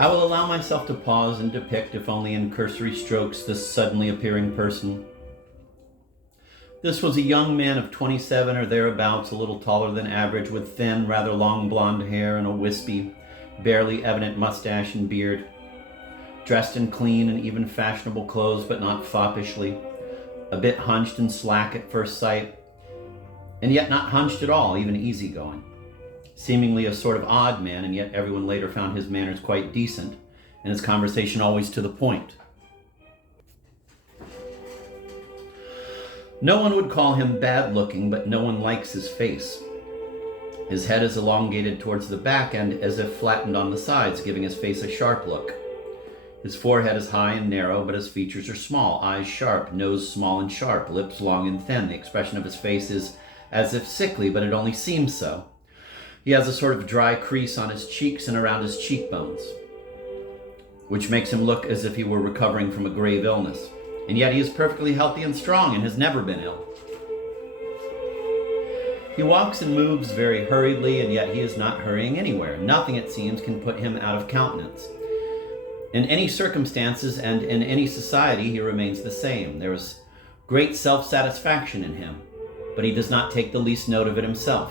I will allow myself to pause and depict, if only in cursory strokes, this suddenly appearing person. This was a young man of 27 or thereabouts, a little taller than average, with thin, rather long blonde hair and a wispy, barely evident mustache and beard. Dressed in clean and even fashionable clothes, but not foppishly. A bit hunched and slack at first sight, and yet not hunched at all, even easygoing. Seemingly a sort of odd man, and yet everyone later found his manners quite decent, and his conversation always to the point. No one would call him bad-looking, but no one likes his face. His head is elongated towards the back and as if flattened on the sides, giving his face a sharp look. His forehead is high and narrow, but his features are small, eyes sharp, nose small and sharp, lips long and thin. The expression of his face is as if sickly, but it only seems so. He has a sort of dry crease on his cheeks and around his cheekbones, which makes him look as if he were recovering from a grave illness. And yet he is perfectly healthy and strong and has never been ill. He walks and moves very hurriedly, and yet he is not hurrying anywhere. Nothing, it seems, can put him out of countenance. In any circumstances and in any society, he remains the same. There is great self-satisfaction in him, but he does not take the least note of it himself.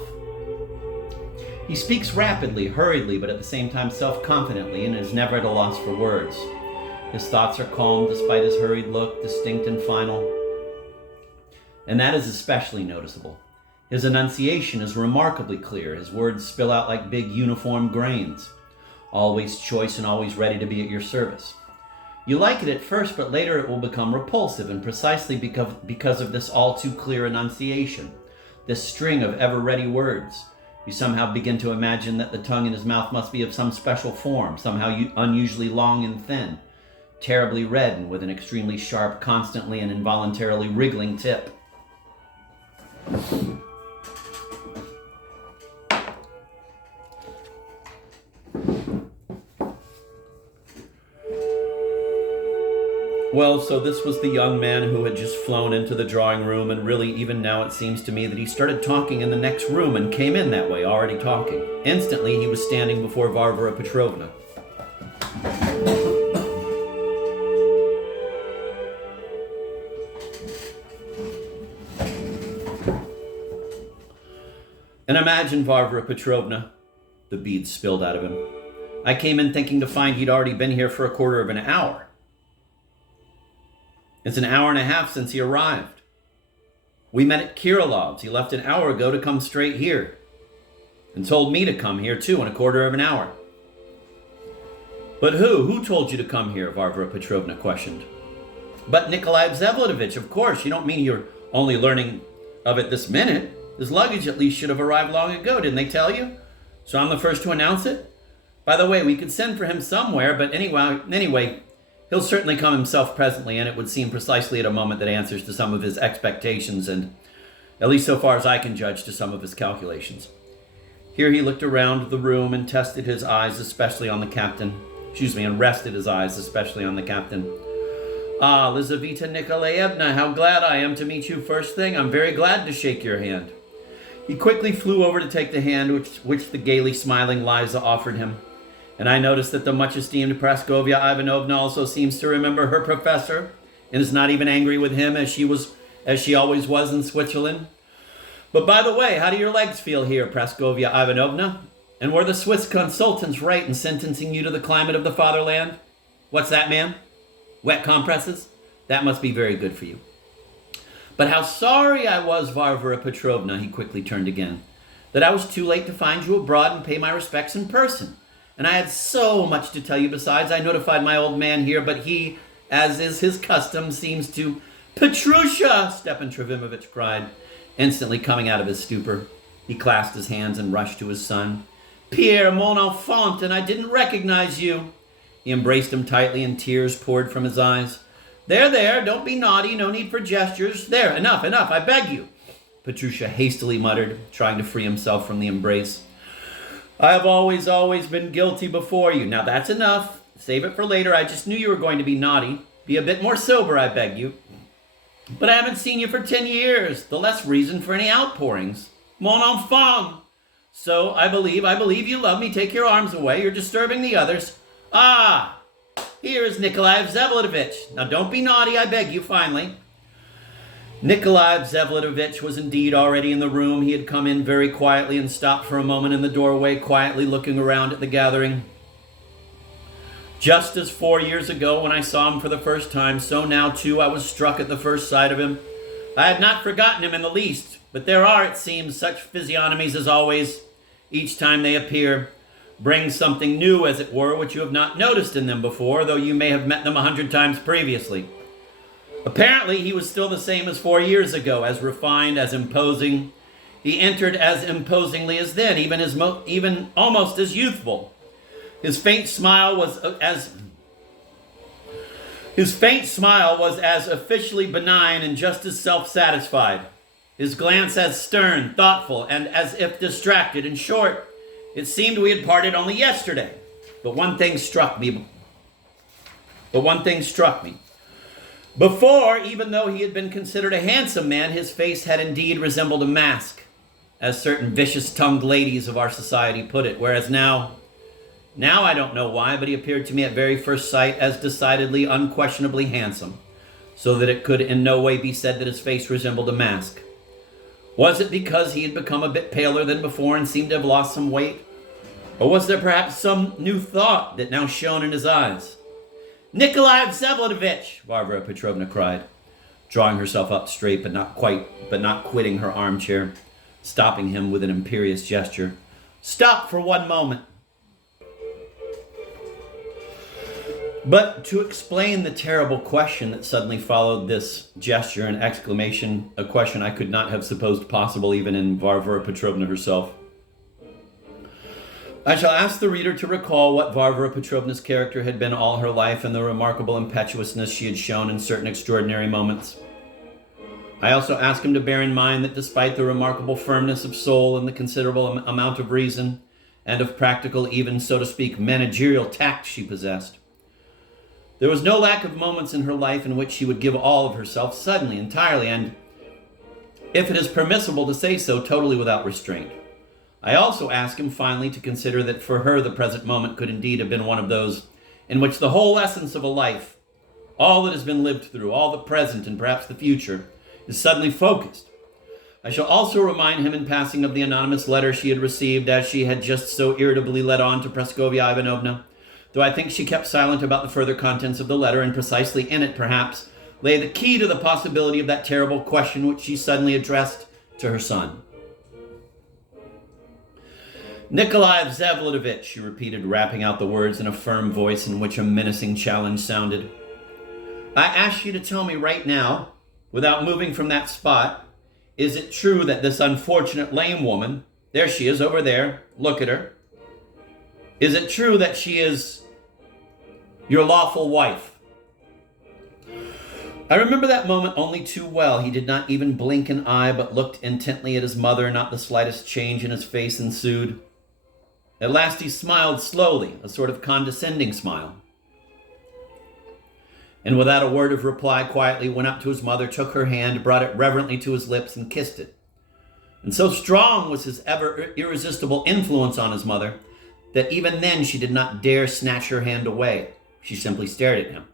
He speaks rapidly, hurriedly, but at the same time self-confidently, and is never at a loss for words. His thoughts are calm despite his hurried look, distinct and final. And that is especially noticeable. His enunciation is remarkably clear. His words spill out like big uniform grains, always choice and always ready to be at your service. You like it at first, but later it will become repulsive, and precisely because of this all too clear enunciation, this string of ever-ready words. You somehow begin to imagine that the tongue in his mouth must be of some special form, somehow unusually long and thin, terribly red and with an extremely sharp, constantly and involuntarily wriggling tip. Well, so this was the young man who had just flown into the drawing room, and really even now it seems to me that he started talking in the next room and came in that way, already talking. Instantly he was standing before Varvara Petrovna. And imagine, Varvara Petrovna, the beads spilled out of him. I came in thinking to find he'd already been here for a quarter of an hour. It's an hour and a half since he arrived. We met at Kirilov's. He left an hour ago to come straight here. And told me to come here too in a quarter of an hour. But who? Who told you to come here? Varvara Petrovna questioned. But Nikolai Vsevolodovich, of course. You don't mean you're only learning of it this minute? His luggage at least should have arrived long ago, didn't they tell you? So I'm the first to announce it? By the way, we could send for him somewhere, but anyway, he'll certainly come himself presently, and it would seem precisely at a moment that answers to some of his expectations and, at least so far as I can judge, to some of his calculations. Here he looked around the room and tested his eyes, especially on the captain. And rested his eyes, especially on the captain. Ah, Lizaveta Nikolaevna, how glad I am to meet you first thing. I'm very glad to shake your hand. He quickly flew over to take the hand which the gaily smiling Liza offered him. And I noticed that the much-esteemed Praskovya Ivanovna also seems to remember her professor and is not even angry with him as she always was in Switzerland. But by the way, how do your legs feel here, Praskovya Ivanovna? And were the Swiss consultants right in sentencing you to the climate of the fatherland? What's that, ma'am? Wet compresses? That must be very good for you. But how sorry I was, Varvara Petrovna, he quickly turned again, that I was too late to find you abroad and pay my respects in person. And I had so much to tell you besides. I notified my old man here, but he, as is his custom, seems to... Petrusha! Stepan Trofimovich cried, instantly coming out of his stupor. He clasped his hands and rushed to his son. Pierre, mon enfant, and I didn't recognize you. He embraced him tightly, and tears poured from his eyes. There, don't be naughty, no need for gestures. There, enough, I beg you, Petrusha hastily muttered, trying to free himself from the embrace. I have always been guilty before you. Now that's enough. Save it for later. I just knew you were going to be naughty. Be a bit more sober, I beg you. But I haven't seen you for 10 years. The less reason for any outpourings. Mon enfant. So I believe you love me. Take your arms away. You're disturbing the others. Ah, here is Nikolai Vsevolatovich. Now don't be naughty, I beg you, finally. Nikolai Vsevolatovich was indeed already in the room. He had come in very quietly and stopped for a moment in the doorway, quietly looking around at the gathering. Just as 4 years ago when I saw him for the first time, so now too I was struck at the first sight of him. I had not forgotten him in the least, but there are, it seems, such physiognomies as always, each time they appear, bring something new, as it were, which you have not noticed in them before, though you may have met them 100 times previously. Apparently, he was still the same as 4 years ago, as refined, as imposing. He entered as imposingly as then, even almost as youthful. His faint smile was as officially benign and just as self-satisfied. His glance as stern, thoughtful, and as if distracted. In short, it seemed we had parted only yesterday. But one thing struck me. Before, even though he had been considered a handsome man, his face had indeed resembled a mask, as certain vicious-tongued ladies of our society put it, whereas now I don't know why, but he appeared to me at very first sight as decidedly, unquestionably handsome, so that it could in no way be said that his face resembled a mask. Was it because he had become a bit paler than before and seemed to have lost some weight? Or was there perhaps some new thought that now shone in his eyes? "Nikolai Vsevolatovich!" Varvara Petrovna cried, drawing herself up straight, but not quitting her armchair, stopping him with an imperious gesture. "Stop for one moment." But to explain the terrible question that suddenly followed this gesture and exclamation, a question I could not have supposed possible even in Varvara Petrovna herself, I shall ask the reader to recall what Varvara Petrovna's character had been all her life and the remarkable impetuousness she had shown in certain extraordinary moments. I also ask him to bear in mind that despite the remarkable firmness of soul and the considerable amount of reason and of practical, even, so to speak, managerial tact she possessed, there was no lack of moments in her life in which she would give all of herself suddenly, entirely, and, if it is permissible to say so, totally without restraint. I also ask him finally to consider that for her the present moment could indeed have been one of those in which the whole essence of a life, all that has been lived through, all the present and perhaps the future, is suddenly focused. I shall also remind him in passing of the anonymous letter she had received as she had just so irritably led on to Praskovia Ivanovna, though I think she kept silent about the further contents of the letter, and precisely in it, perhaps, lay the key to the possibility of that terrible question which she suddenly addressed to her son. "Nikolai Vsevolatovich," she repeated, rapping out the words in a firm voice in which a menacing challenge sounded. "I ask you to tell me right now, without moving from that spot, is it true that this unfortunate lame woman, there she is over there, look at her, is it true that she is your lawful wife?" I remember that moment only too well. He did not even blink an eye, but looked intently at his mother. Not the slightest change in his face ensued. At last he smiled slowly, a sort of condescending smile, and without a word of reply quietly went up to his mother, took her hand, brought it reverently to his lips, and kissed it. And so strong was his ever irresistible influence on his mother that even then she did not dare snatch her hand away. She simply stared at him,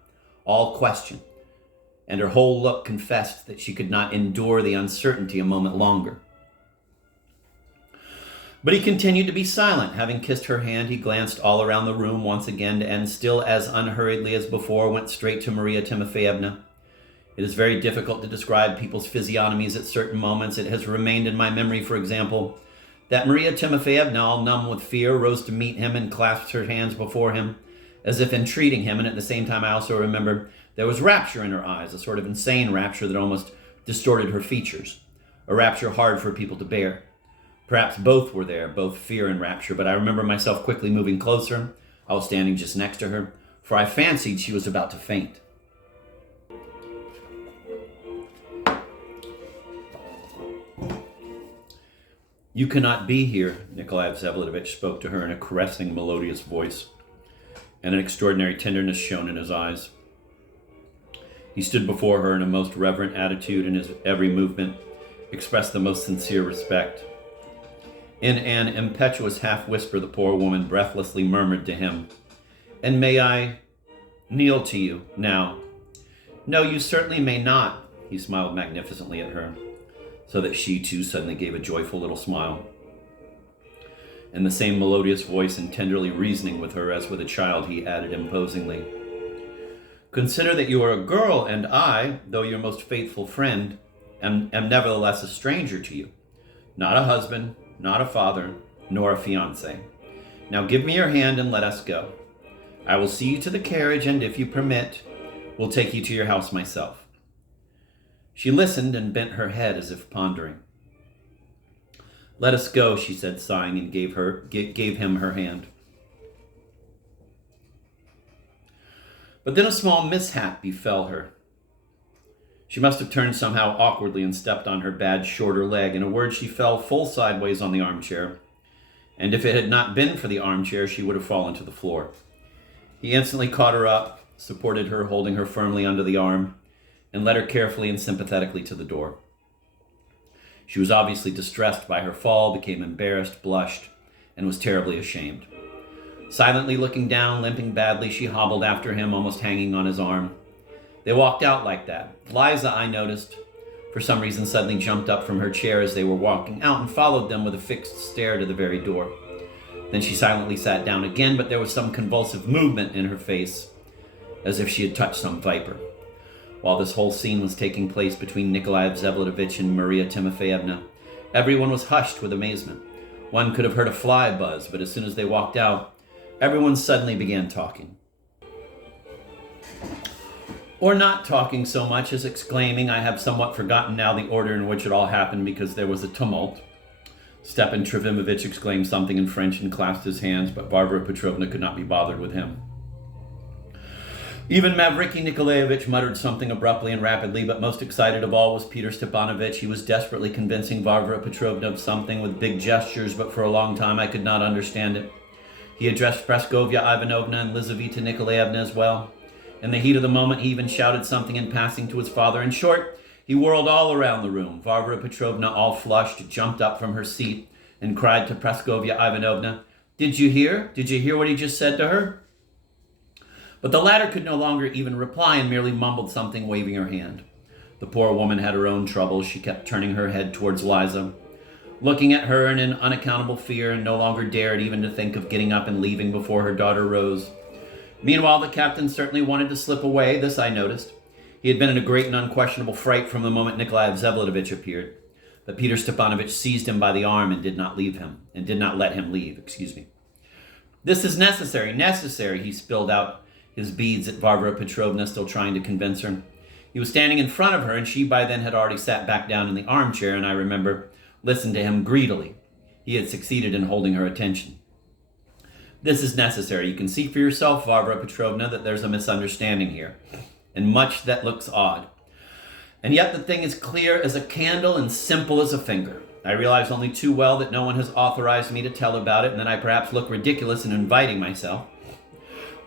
all question, and her whole look confessed that she could not endure the uncertainty a moment longer. But he continued to be silent. Having kissed her hand, he glanced all around the room once again, and still as unhurriedly as before went straight to Maria Timofeevna. It is very difficult to describe people's physiognomies at certain moments. It has remained in my memory, for example, that Maria Timofeevna, all numb with fear, rose to meet him and clasped her hands before him, as if entreating him, and at the same time I also remember there was rapture in her eyes, a sort of insane rapture that almost distorted her features, a rapture hard for people to bear. Perhaps both were there, both fear and rapture, but I remember myself quickly moving closer. I was standing just next to her, for I fancied she was about to faint. "You cannot be here," Nikolai Vsevolatovich spoke to her in a caressing, melodious voice, and an extraordinary tenderness shone in his eyes. He stood before her in a most reverent attitude, and his every movement expressed the most sincere respect. In an impetuous half-whisper, the poor woman breathlessly murmured to him, And may I kneel to you now?" "No, you certainly may not," he smiled magnificently at her, so that she too suddenly gave a joyful little smile. In the same melodious voice and tenderly reasoning with her as with a child, he added imposingly, "Consider that you are a girl, and I, though your most faithful friend, am nevertheless a stranger to you. Not a husband, not a father, nor a fiancé. Now give me your hand and let us go. I will see you to the carriage, and if you permit, will take you to your house myself." She listened and bent her head as if pondering. "Let us go," she said, sighing, and gave him her hand. But then a small mishap befell her. She must have turned somehow awkwardly and stepped on her bad shorter leg. In a word, she fell full sideways on the armchair, and if it had not been for the armchair, she would have fallen to the floor. He instantly caught her up, supported her, holding her firmly under the arm, and led her carefully and sympathetically to the door. She was obviously distressed by her fall, became embarrassed, blushed, and was terribly ashamed. Silently looking down, limping badly, she hobbled after him, almost hanging on his arm. They walked out like that. Liza, I noticed, for some reason suddenly jumped up from her chair as they were walking out and followed them with a fixed stare to the very door. Then she silently sat down again, but there was some convulsive movement in her face, as if she had touched some viper. While this whole scene was taking place between Nikolai Vsevolatovich and Maria Timofeyevna, everyone was hushed with amazement. One could have heard a fly buzz, but as soon as they walked out, everyone suddenly began talking. Or not talking so much as exclaiming. I have somewhat forgotten now the order in which it all happened because there was a tumult. Stepan Trofimovich exclaimed something in French and clasped his hands, but Varvara Petrovna could not be bothered with him. Even Mavriky Nikolaevich muttered something abruptly and rapidly, but most excited of all was Peter Stepanovich. He was desperately convincing Varvara Petrovna of something with big gestures, but for a long time I could not understand it. He addressed Praskovya Ivanovna and Lizaveta Nikolaevna as well. In the heat of the moment, he even shouted something in passing to his father. In short, he whirled all around the room. Varvara Petrovna, all flushed, jumped up from her seat and cried to Praskovya Ivanovna, Did you hear? Did you hear what he just said to her?" But the latter could no longer even reply and merely mumbled something, waving her hand. The poor woman had her own troubles. She kept turning her head towards Liza, looking at her in an unaccountable fear, and no longer dared even to think of getting up and leaving before her daughter rose. Meanwhile, the captain certainly wanted to slip away. This I noticed. He had been in a great and unquestionable fright from the moment Nikolai Vsevolatovich appeared. But Peter Stepanovich seized him by the arm and did not let him leave. "This is necessary, he spilled out his beads at Varvara Petrovna, still trying to convince her. He was standing in front of her, and she by then had already sat back down in the armchair, and I remember listened to him greedily. He had succeeded in holding her attention. "This is necessary. You can see for yourself, Varvara Petrovna, that there's a misunderstanding here, and much that looks odd. And yet the thing is clear as a candle and simple as a finger. I realize only too well that no one has authorized me to tell about it, and that I perhaps look ridiculous in inviting myself.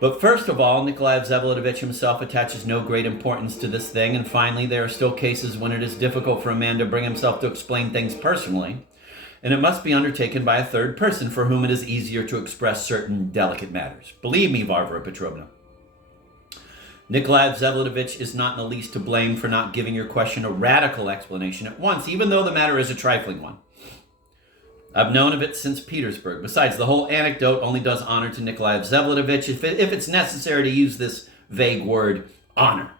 But first of all, Nikolai Vsevolatovich himself attaches no great importance to this thing, and finally, there are still cases when it is difficult for a man to bring himself to explain things personally, and it must be undertaken by a third person for whom it is easier to express certain delicate matters. Believe me, Varvara Petrovna, Nikolai Vsevolatovich is not in the least to blame for not giving your question a radical explanation at once, even though the matter is a trifling one. I've known of it since Petersburg. Besides, the whole anecdote only does honor to Nikolai Vsevolatovich if it's necessary to use this vague word, honor."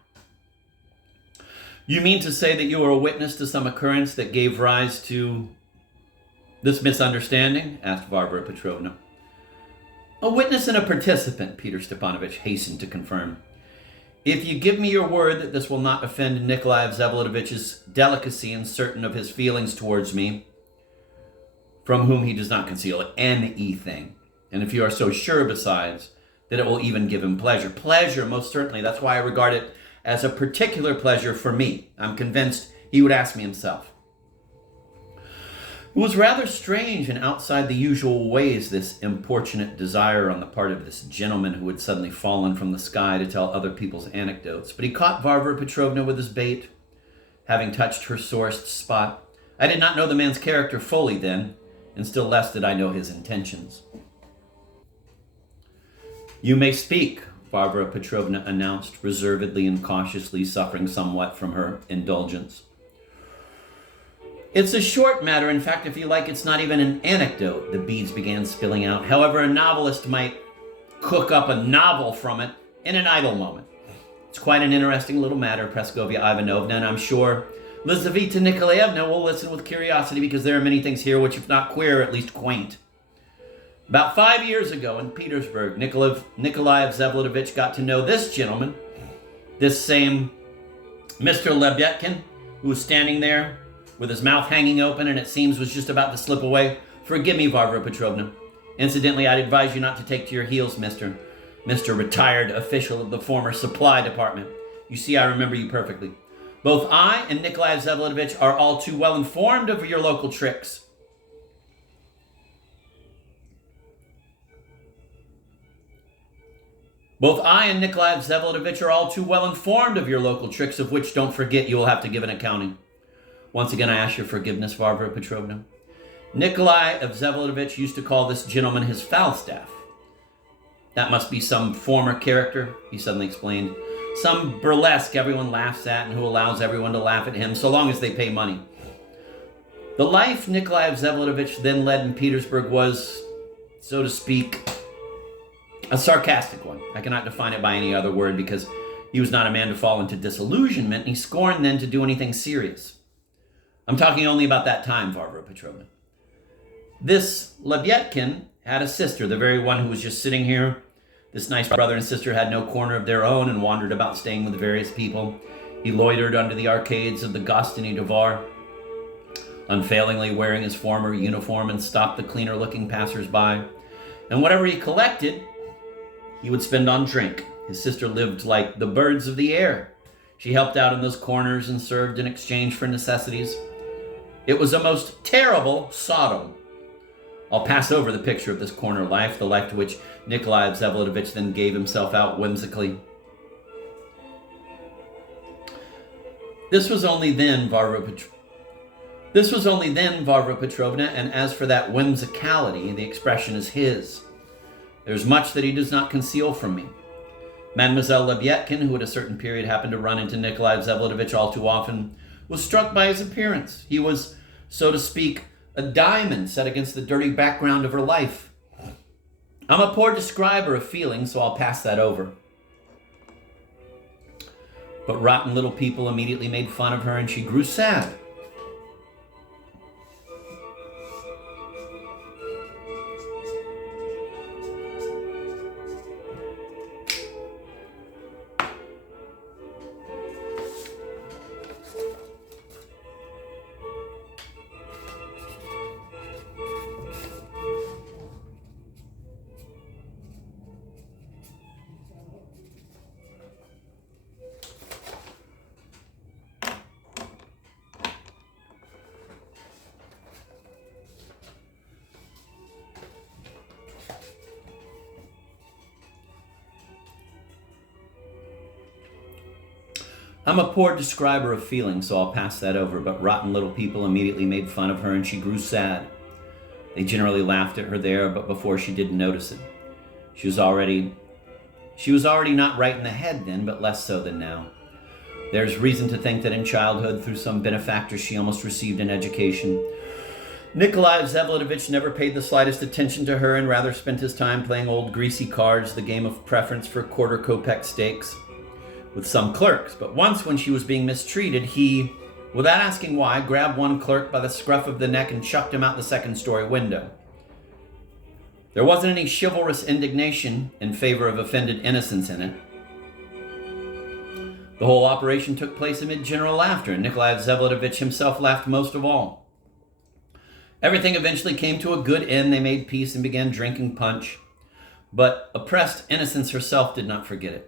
"You mean to say that you were a witness to some occurrence that gave rise to this misunderstanding?" asked Varvara Petrovna. "A witness and a participant," Peter Stepanovich hastened to confirm. "If you give me your word that this will not offend Nikolai Vsevolatovitch's delicacy and certain of his feelings towards me, from whom he does not conceal anything, and if you are so sure, besides, that it will even give him pleasure." "Pleasure, most certainly. That's why I regard it as a particular pleasure for me. I'm convinced he would ask me himself." It was rather strange and outside the usual ways, this importunate desire on the part of this gentleman who had suddenly fallen from the sky to tell other people's anecdotes. But he caught Varvara Petrovna with his bait, having touched her sorest spot. I did not know the man's character fully then, and still less did I know his intentions. You may speak, Varvara Petrovna announced, reservedly and cautiously, suffering somewhat from her indulgence. It's a short matter. In fact, if you like, it's not even an anecdote, the beads began spilling out. However, a novelist might cook up a novel from it in an idle moment. It's quite an interesting little matter, Praskovia Ivanovna, and I'm sure Lizaveta Nikolaevna will listen with curiosity because there are many things here which, if not queer, are at least quaint. About 5 years ago in Petersburg, Nikolai Vsevolodovich got to know this gentleman, this same Mr. Lebyadkin, who was standing there with his mouth hanging open and it seems was just about to slip away. Forgive me, Varvara Petrovna. Incidentally, I'd advise you not to take to your heels, Mr. Retired official of the former supply department. You see, I remember you perfectly. Both I and Nikolai Vsevolodovich are all too well informed of your local tricks. Both I and Nikolai Vsevolodovich are all too well informed of your local tricks, of which, don't forget, you will have to give an accounting. Once again, I ask your forgiveness, Varvara Petrovna. Nikolai Vsevolodovich used to call this gentleman his Falstaff. That must be some former character, he suddenly explained. Some burlesque everyone laughs at and who allows everyone to laugh at him, so long as they pay money. The life Nikolai Vsevolodovich then led in Petersburg was, so to speak, a sarcastic one. I cannot define it by any other word because he was not a man to fall into disillusionment, and he scorned then to do anything serious. I'm talking only about that time, Varvara Petrovna. This Lebyadkin had a sister, the very one who was just sitting here. This nice brother and sister had no corner of their own and wandered about staying with various people. He loitered under the arcades of the Gostiny Dvor, unfailingly wearing his former uniform, and stopped the cleaner-looking passers-by. And whatever he collected, he would spend on drink. His sister lived like the birds of the air. She helped out in those corners and served in exchange for necessities. It was a most terrible Sodom. I'll pass over the picture of this corner life, the life to which Nikolai Vsevolodovich then gave himself out whimsically. This was only then, Varvara Petrovna, and as for that whimsicality, the expression is his. There's much that he does not conceal from me. Mademoiselle Lebyadkin, who at a certain period happened to run into Nikolai Vsevolodovich all too often, was struck by his appearance. He was, so to speak, a diamond set against the dirty background of her life. I'm a poor describer of feelings, so I'll pass that over. But rotten little people immediately made fun of her, and she grew sad. I'm a poor describer of feelings, so I'll pass that over, but rotten little people immediately made fun of her, and she grew sad. They generally laughed at her there, but before she didn't notice it. She was already not right in the head then, but less so than now. There's reason to think that in childhood, through some benefactor, she almost received an education. Nikolai Vsevolodovich never paid the slightest attention to her and rather spent his time playing old greasy cards, the game of preference for quarter kopeck stakes, with some clerks. But once when she was being mistreated, he, without asking why, grabbed one clerk by the scruff of the neck and chucked him out the second-story window. There wasn't any chivalrous indignation in favor of offended innocence in it. The whole operation took place amid general laughter, and Nikolai Vsevolodovich himself laughed most of all. Everything eventually came to a good end. They made peace and began drinking punch. But oppressed innocence herself did not forget it.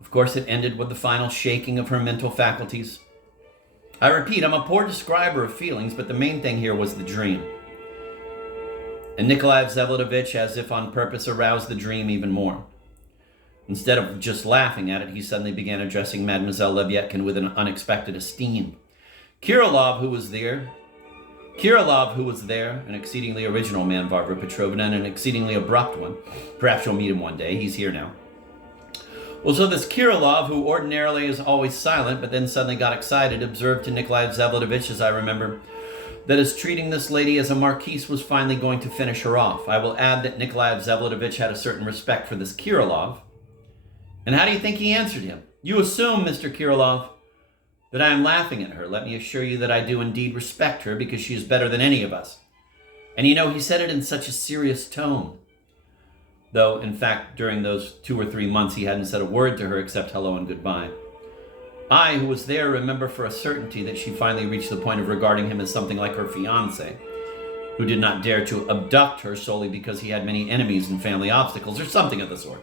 Of course, it ended with the final shaking of her mental faculties. I repeat, I'm a poor describer of feelings, but the main thing here was the dream. And Nikolai Vsevolodovich, as if on purpose, aroused the dream even more. Instead of just laughing at it, he suddenly began addressing Mademoiselle Lebyadkin with an unexpected esteem. Kirillov, who was there, Kirilov, who was there, an exceedingly original man, Varvara Petrovna, and an exceedingly abrupt one. Perhaps you'll meet him one day. He's here now. Well, so this Kirilov, who ordinarily is always silent, but then suddenly got excited, observed to Nikolai Vsevolodovich, as I remember, that his treating this lady as a marquise was finally going to finish her off. I will add that Nikolai Vsevolodovich had a certain respect for this Kirilov. And how do you think he answered him? You assume, Mr. Kirilov, that I am laughing at her. Let me assure you that I do indeed respect her, because she is better than any of us. And you know, he said it in such a serious tone. Though, in fact, during those 2 or 3 months, he hadn't said a word to her except hello and goodbye. I, who was there, remember for a certainty that she finally reached the point of regarding him as something like her fiancé, who did not dare to abduct her solely because he had many enemies and family obstacles, or something of the sort.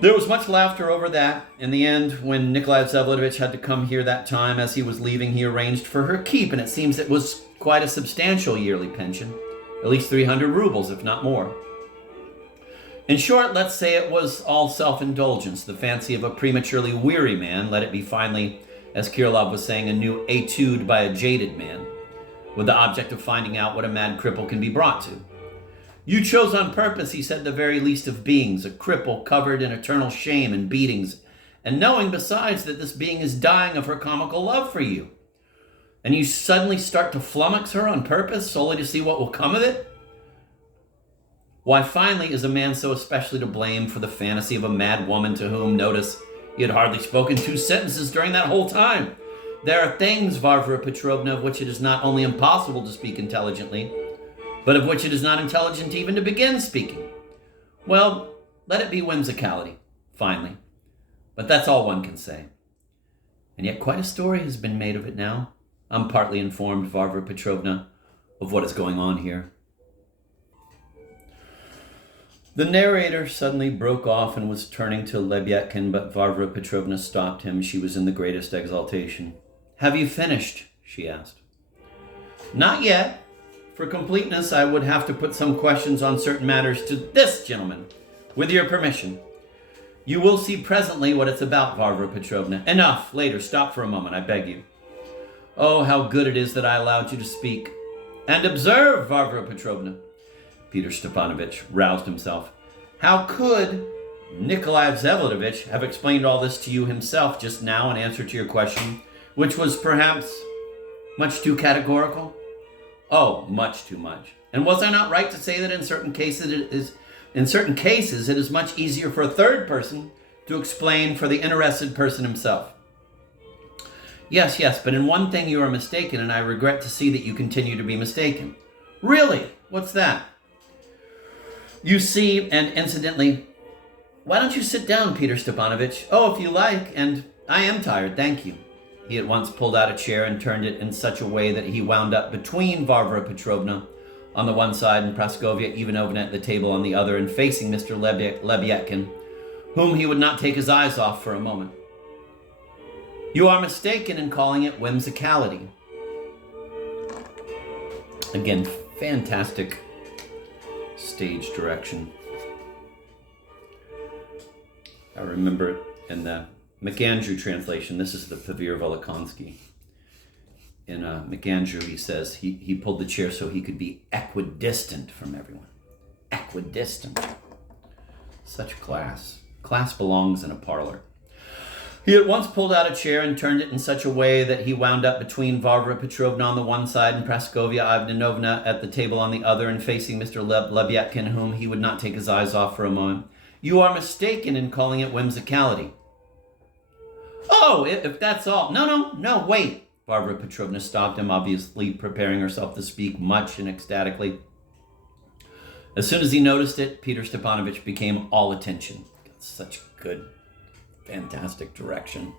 There was much laughter over that. In the end, when Nikolai Vsevolodovich had to come here that time, as he was leaving, he arranged for her keep, and it seems it was quite a substantial yearly pension, at least 300 rubles, if not more. In short, let's say it was all self-indulgence, the fancy of a prematurely weary man, let it be finally, as Kirilov was saying, a new etude by a jaded man, with the object of finding out what a mad cripple can be brought to. You chose on purpose, he said, the very least of beings, a cripple covered in eternal shame and beatings, and knowing besides that this being is dying of her comical love for you. And you suddenly start to flummox her on purpose, solely to see what will come of it? Why, finally, is a man so especially to blame for the fantasy of a mad woman to whom, notice, he had hardly spoken 2 sentences during that whole time? There are things, Varvara Petrovna, of which it is not only impossible to speak intelligently, but of which it is not intelligent even to begin speaking. Well, let it be whimsicality, finally. But that's all one can say. And yet quite a story has been made of it now. I'm partly informed, Varvara Petrovna, of what is going on here. The narrator suddenly broke off and was turning to Lebyadkin, but Varvara Petrovna stopped him. She was in the greatest exaltation. Have you finished? She asked. Not yet. For completeness, I would have to put some questions on certain matters to this gentleman, with your permission. You will see presently what it's about, Varvara Petrovna. Enough. Later. Stop for a moment, I beg you. Oh, how good it is that I allowed you to speak. And observe, Varvara Petrovna. Peter Stepanovich roused himself. How could Nikolai Vsevolodovich have explained all this to you himself just now in answer to your question, which was perhaps much too categorical? Oh, much too much. And was I not right to say that in certain cases it is much easier for a third person to explain for the interested person himself? Yes, but in one thing you are mistaken, and I regret to see that you continue to be mistaken. Really? What's that? You see, and incidentally, why don't you sit down, Peter Stepanovich? Oh, if you like, and I am tired, thank you. He at once pulled out a chair and turned it in such a way that he wound up between Varvara Petrovna on the one side and Praskovya Ivanovna at the table on the other, and facing Mr. Lebyadkin, whom he would not take his eyes off for a moment. You are mistaken in calling it whimsicality. Again, fantastic stage direction. I remember in the McAndrew translation, this is the Pavir Volokonsky. In McAndrew, he says he pulled the chair so he could be equidistant from everyone. Equidistant. Such class. Class belongs in a parlor. He at once pulled out a chair and turned it in such a way that he wound up between Varvara Petrovna on the one side and Praskovya Ivanovna at the table on the other, and facing Mr. Lebyadkin, whom he would not take his eyes off for a moment. You are mistaken in calling it whimsicality. Oh, if that's all. No, wait. Varvara Petrovna stopped him, obviously preparing herself to speak much and ecstatically. As soon as he noticed it, Peter Stepanovich became all attention. Such good, fantastic direction.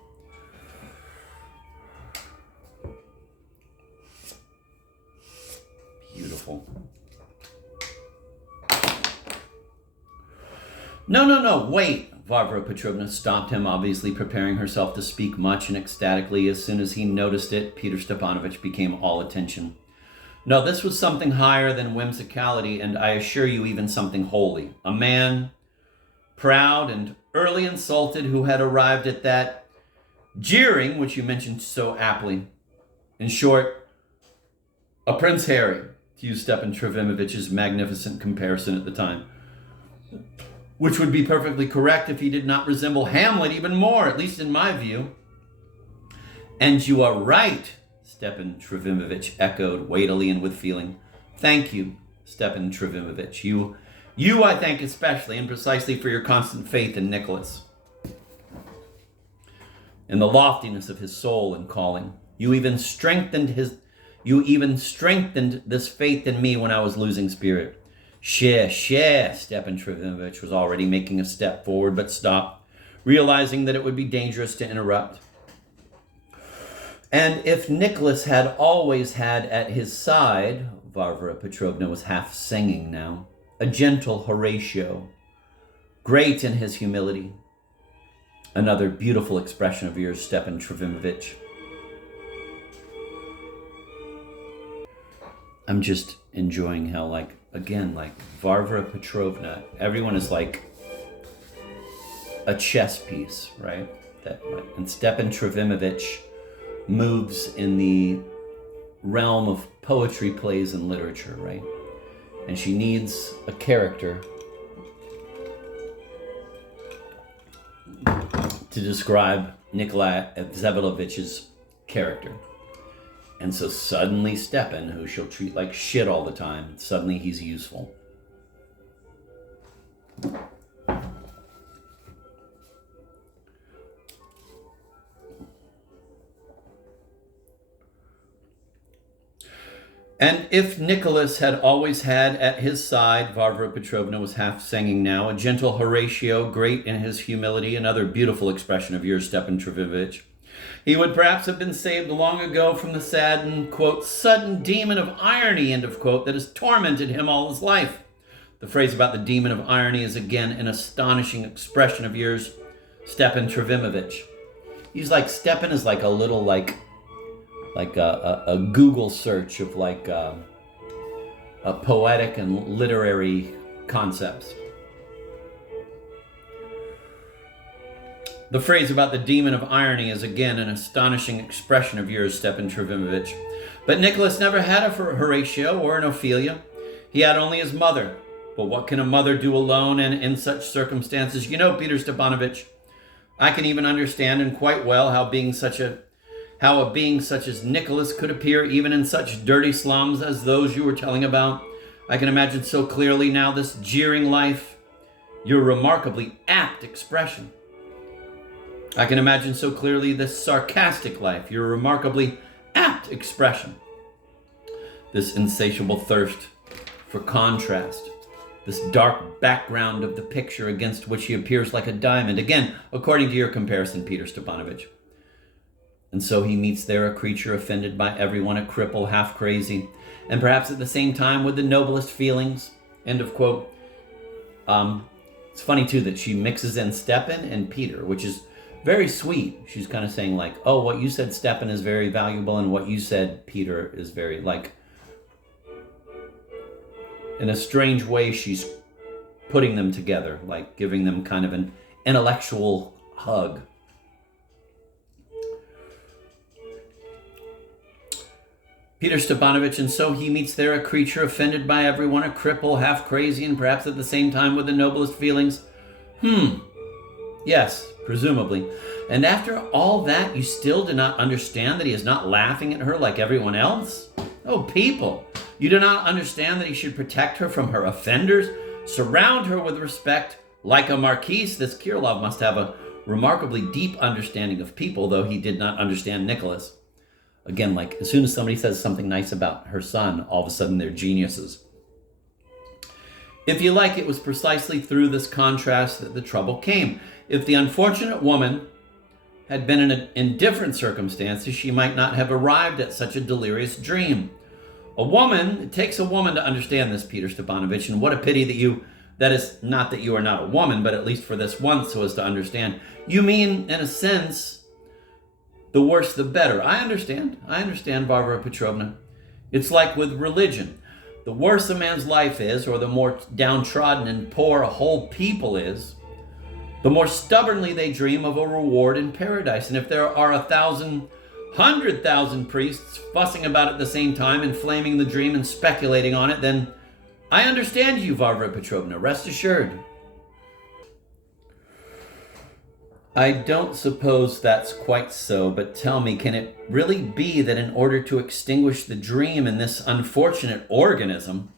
Beautiful. No, wait. Varvara Petrovna stopped him, obviously preparing herself to speak much and ecstatically. As soon as he noticed it, Peter Stepanovich became all attention. No, this was something higher than whimsicality, and I assure you even something holy. A man, proud and early insulted, who had arrived at that jeering which you mentioned so aptly. In short, a Prince Harry, to use Stepan Trivimovich's magnificent comparison at the time, which would be perfectly correct if he did not resemble Hamlet even more, at least in my view. And you are right, Stepan Trivimovich echoed weightily and with feeling. Thank you, Stepan Trivimovich. You, I thank especially, and precisely for your constant faith in Nicholas, in the loftiness of his soul and calling. You even strengthened this faith in me when I was losing spirit. Share, Stepan Trivimovich was already making a step forward, but stopped, realizing that it would be dangerous to interrupt. And if Nicholas had always had at his side, Varvara Petrovna was half singing now, a gentle Horatio, great in his humility. Another beautiful expression of yours, Stepan Trivimovich. I'm just enjoying how, Varvara Petrovna, everyone is like a chess piece, right? And Stepan Trivimovich moves in the realm of poetry, plays, and literature, right? And she needs a character to describe Nikolai Vsevolodovitch's character. And so suddenly Stepan, who she'll treat like shit all the time, suddenly he's useful. And if Nicholas had always had at his side, Varvara Petrovna was half singing now, a gentle Horatio, great in his humility, another beautiful expression of yours, Stepan Trivimovich, he would perhaps have been saved long ago from the sad and, quote, sudden demon of irony, end of quote, that has tormented him all his life. The phrase about the demon of irony is again an astonishing expression of yours, Stepan Trivimovich. Stepan is like a little, a Google search of a poetic and literary concepts. The phrase about the demon of irony is again an astonishing expression of yours, Stepan Trivimovich. But Nicholas never had a Horatio or an Ophelia. He had only his mother. But what can a mother do alone and in such circumstances? You know, Peter Stepanovich, I can even understand and quite well how a being such as Nicholas could appear even in such dirty slums as those you were telling about. I can imagine so clearly now this jeering life, your remarkably apt expression. I can imagine so clearly this sarcastic life, your remarkably apt expression. This insatiable thirst for contrast, this dark background of the picture against which he appears like a diamond. Again, according to your comparison, Peter Stepanovich. And so he meets there a creature offended by everyone, a cripple, half crazy, and perhaps at the same time with the noblest feelings. End of quote. It's funny too that she mixes in Stepan and Peter, which is very sweet. She's kind of saying oh, what you said, Stepan, is very valuable, and what you said, Peter, is very, in a strange way, she's putting them together, giving them kind of an intellectual hug. Peter Stepanovich, and so he meets there a creature offended by everyone, a cripple, half crazy, and perhaps at the same time with the noblest feelings. Yes, presumably. And after all that, you still do not understand that he is not laughing at her like everyone else? Oh, people, you do not understand that he should protect her from her offenders, surround her with respect like a marquise? This Kirillov must have a remarkably deep understanding of people, though he did not understand Nicholas. Again, as soon as somebody says something nice about her son, all of a sudden they're geniuses. If you like, it was precisely through this contrast that the trouble came. If the unfortunate woman had been in different circumstances, she might not have arrived at such a delirious dream. It takes a woman to understand this, Peter Stepanovich, and what a pity that is not that you are not a woman, but at least for this once so as to understand. You mean, in a sense, the worse the better. I understand, Varvara Petrovna. It's like with religion. The worse a man's life is, or the more downtrodden and poor a whole people is, the more stubbornly they dream of a reward in paradise. And if there are 1,000 100,000 priests fussing about it at the same time, inflaming the dream and speculating on it, then I understand you, Varvara Petrovna, rest assured. I don't suppose that's quite so, but tell me, can it really be that in order to extinguish the dream in this unfortunate organism—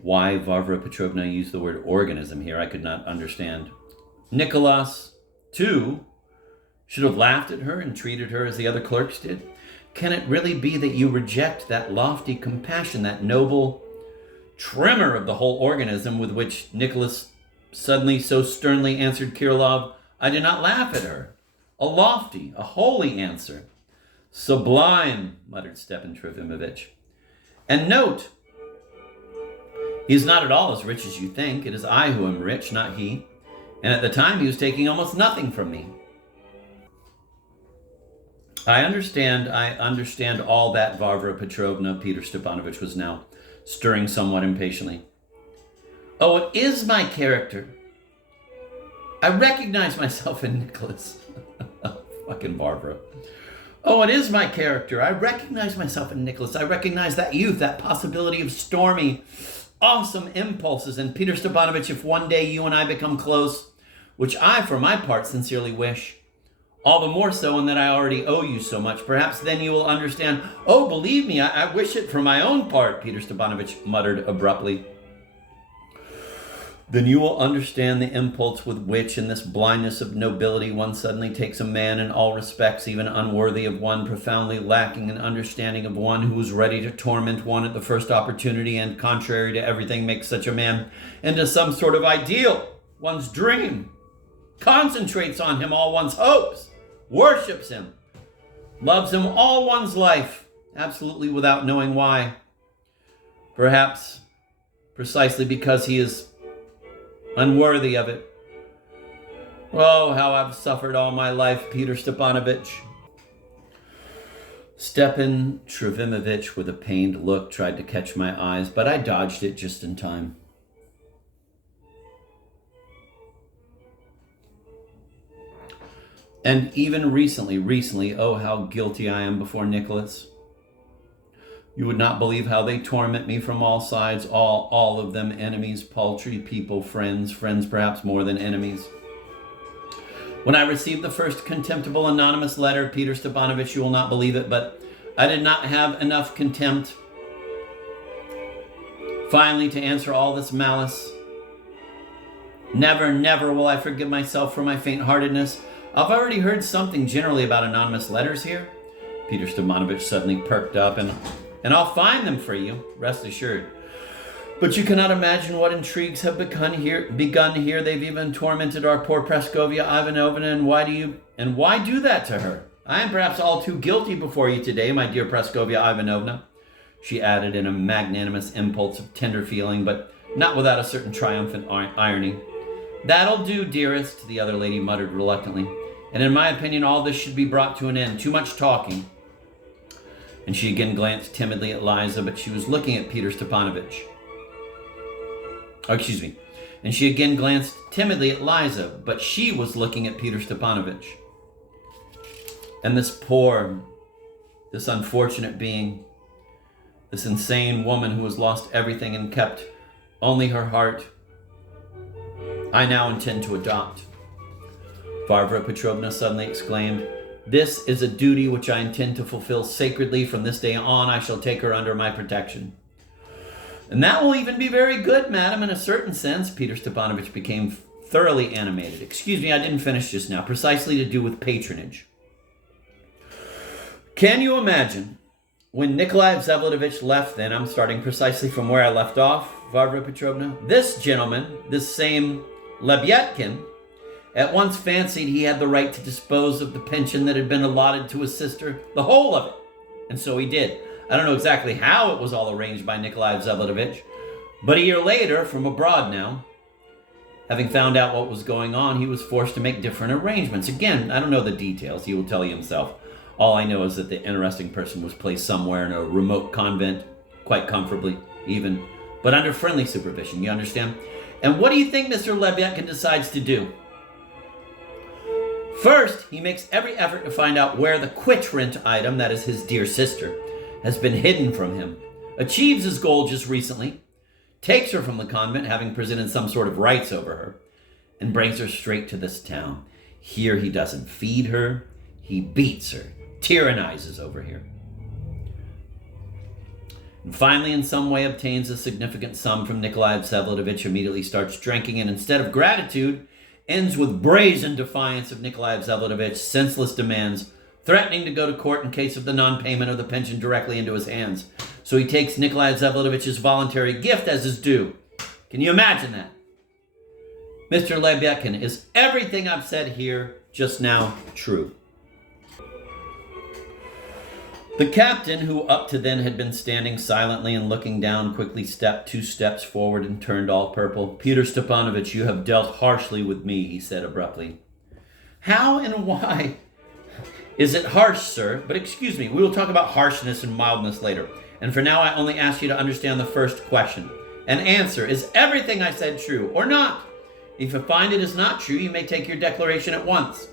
why Varvara Petrovna used the word organism here, I could not understand— Nicholas, too, should have laughed at her and treated her as the other clerks did? Can it really be that you reject that lofty compassion, that noble tremor of the whole organism with which Nicholas suddenly so sternly answered Kirilov, I do not laugh at her? A lofty, a holy answer. Sublime, muttered Stepan Trofimovich. And note, he is not at all as rich as you think. It is I who am rich, not he. And at the time he was taking almost nothing from me. I understand all that, Varvara Petrovna. Peter Stepanovich was now stirring somewhat impatiently. Oh, it is my character. I recognize myself in Nicholas. Fucking Varvara. Oh, it is my character. I recognize myself in Nicholas. I recognize that youth, that possibility of stormy, awesome impulses. And Peter Stepanovich, if one day you and I become close, which I, for my part, sincerely wish, all the more so in that I already owe you so much, perhaps then you will understand. Oh, believe me, I wish it for my own part, Peter Stepanovich muttered abruptly. Then you will understand the impulse with which, in this blindness of nobility, one suddenly takes a man in all respects even unworthy of one, profoundly lacking an understanding of one, who is ready to torment one at the first opportunity, and, contrary to everything, makes such a man into some sort of ideal, one's dream, concentrates on him all one's hopes, worships him, loves him all one's life, absolutely without knowing why. Perhaps precisely because he is unworthy of it. Oh, how I've suffered all my life, Peter Stepanovich. Stepan Trofimovich, with a pained look, tried to catch my eyes, but I dodged it just in time. And even recently, oh, how guilty I am before Nicholas. You would not believe how they torment me from all sides, all of them, enemies, paltry people, friends perhaps more than enemies. When I received the first contemptible anonymous letter, Peter Stepanovich, you will not believe it, but I did not have enough contempt finally to answer all this malice. Never will I forgive myself for my faint-heartedness. I've already heard something generally about anonymous letters here. Peter Stepanovich suddenly perked up, and I'll find them for you, rest assured. But you cannot imagine what intrigues have begun here. They've even tormented our poor Praskovia Ivanovna, and why do that to her? I am perhaps all too guilty before you today, my dear Praskovia Ivanovna, she added in a magnanimous impulse of tender feeling, but not without a certain triumphant irony. That'll do, dearest, the other lady muttered reluctantly. And in my opinion, all this should be brought to an end. Too much talking. And she again glanced timidly at Liza, but she was looking at Peter Stepanovich. And she again glanced timidly at Liza, but she was looking at Peter Stepanovich. And this unfortunate being, this insane woman who has lost everything and kept only her heart, I now intend to adopt. Varvara Petrovna suddenly exclaimed, This is a duty which I intend to fulfill sacredly. From this day on, I shall take her under my protection. And that will even be very good, madam, in a certain sense. Peter Stepanovich became thoroughly animated. Excuse me, I didn't finish just now. Precisely to do with patronage. Can you imagine, when Nikolai Vsevolodovich left then, I'm starting precisely from where I left off, Varvara Petrovna, this gentleman, this same Lebyadkin, at once fancied he had the right to dispose of the pension that had been allotted to his sister, the whole of it. And so he did. I don't know exactly how it was all arranged by Nikolai Vsevolodovich, but a year later, from abroad now, having found out what was going on, he was forced to make different arrangements. Again, I don't know the details. He will tell you himself. All I know is that the interesting person was placed somewhere in a remote convent, quite comfortably even, but under friendly supervision, you understand? And what do you think Mr. Lebyadkin decides to do? First, he makes every effort to find out where the quitrent item, that is his dear sister, has been hidden from him. Achieves his goal just recently, takes her from the convent, having presented some sort of rights over her, and brings her straight to this town. Here he doesn't feed her, he beats her, tyrannizes over here. And finally, in some way, obtains a significant sum from Nikolai Vsevolatovich, immediately starts drinking, and instead of gratitude, ends with brazen defiance of Nikolai Vsevolatovich, senseless demands, threatening to go to court in case of the non-payment of the pension directly into his hands. So he takes Nikolai Vsevolotovich's voluntary gift as his due. Can you imagine that? Mr. Lebyadkin, is everything I've said here just now true? The captain, who up to then had been standing silently and looking down, quickly stepped 2 steps forward and turned all purple. Peter Stepanovich, you have dealt harshly with me, he said abruptly. How and why is it harsh, sir? But excuse me, we will talk about harshness and mildness later. And for now, I only ask you to understand the first question. And answer, is everything I said true or not? If you find it is not true, you may take your declaration at once.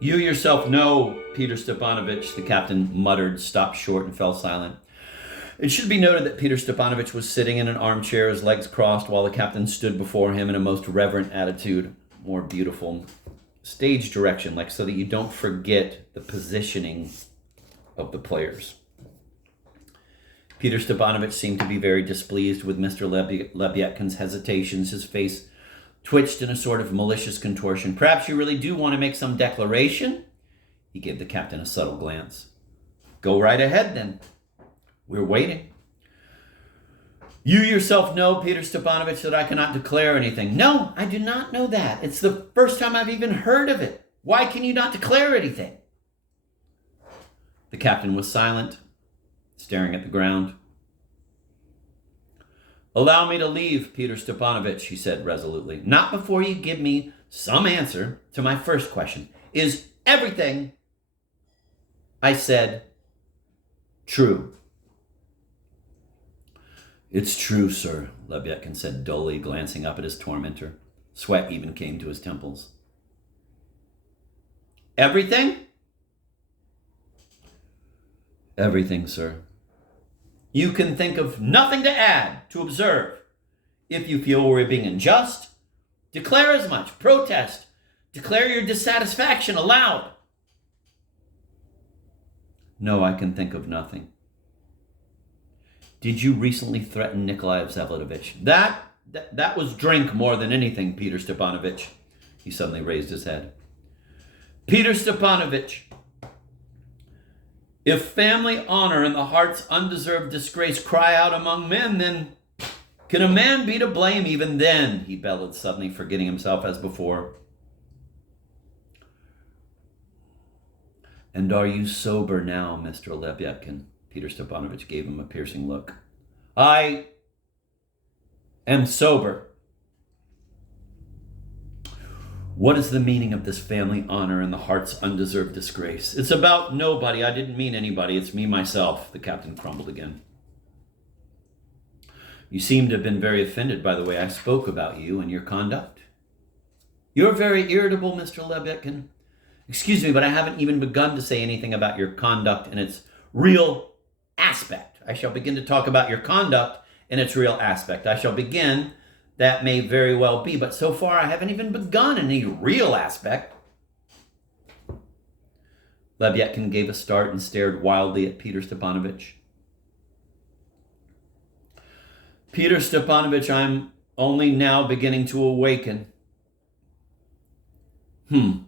You yourself know, Peter Stepanovich, the captain muttered, stopped short and fell silent. It should be noted that Peter Stepanovich was sitting in an armchair, his legs crossed, while the captain stood before him in a most reverent attitude, more beautiful stage direction, like so that you don't forget the positioning of the players. Peter Stepanovich seemed to be very displeased with Mr. Lebyadkin's hesitations. His face twitched in a sort of malicious contortion. Perhaps you really do want to make some declaration? He gave the captain a subtle glance. Go right ahead, then. We're waiting. You yourself know, Peter Stepanovich, that I cannot declare anything. No, I do not know that. It's the first time I've even heard of it. Why can you not declare anything? The captain was silent, staring at the ground. Allow me to leave, Peter Stepanovich, he said resolutely. Not before you give me some answer to my first question. Is everything I said true? It's true, sir, Lebyadkin said dully, glancing up at his tormentor. Sweat even came to his temples. Everything? Everything, sir. You can think of nothing to add, to observe. If you feel we're being unjust, declare as much. Protest. Declare your dissatisfaction aloud. No, I can think of nothing. Did you recently threaten Nikolai Vsevolatovich? That was drink more than anything, Peter Stepanovich. He suddenly raised his head. Peter Stepanovich, if family honor and the heart's undeserved disgrace cry out among men, then can a man be to blame even then? He bellowed, suddenly forgetting himself as before. And are you sober now, Mr. Lebyadkin? Peter Stepanovich gave him a piercing look. I am sober. What is the meaning of this family honor and the heart's undeserved disgrace? It's about nobody. I didn't mean anybody. It's me, myself. The captain crumbled again. You seem to have been very offended by the way I spoke about you and your conduct. You're very irritable, Mr. Lebyadkin. Excuse me, but I haven't even begun to say anything about your conduct and its real aspect. I shall begin to talk about your conduct and its real aspect. I shall begin. That may very well be, but so far I haven't even begun any real aspect. Lebyadkin gave a start and stared wildly at Peter Stepanovich. Peter Stepanovich, I'm only now beginning to awaken. And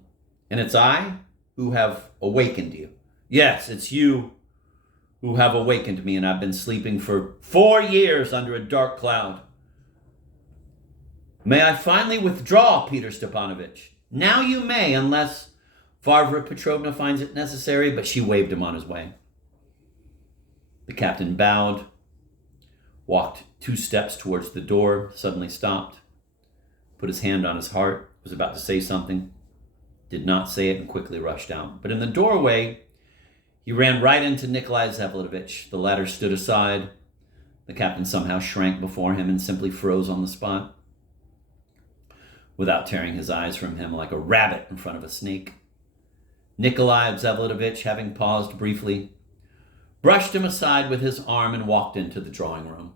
it's I who have awakened you. Yes, it's you who have awakened me, and I've been sleeping for 4 years under a dark cloud. May I finally withdraw, Peter Stepanovich? Now you may, unless Varvara Petrovna finds it necessary, but she waved him on his way. The captain bowed, walked 2 steps towards the door, suddenly stopped, put his hand on his heart, was about to say something, did not say it, and quickly rushed out. But in the doorway, he ran right into Nikolai Vsevolatovich. The latter stood aside. The captain somehow shrank before him and simply froze on the spot. without tearing his eyes from him like a rabbit in front of a snake. Nikolai Vsevolatovich, having paused briefly, brushed him aside with his arm and walked into the drawing room.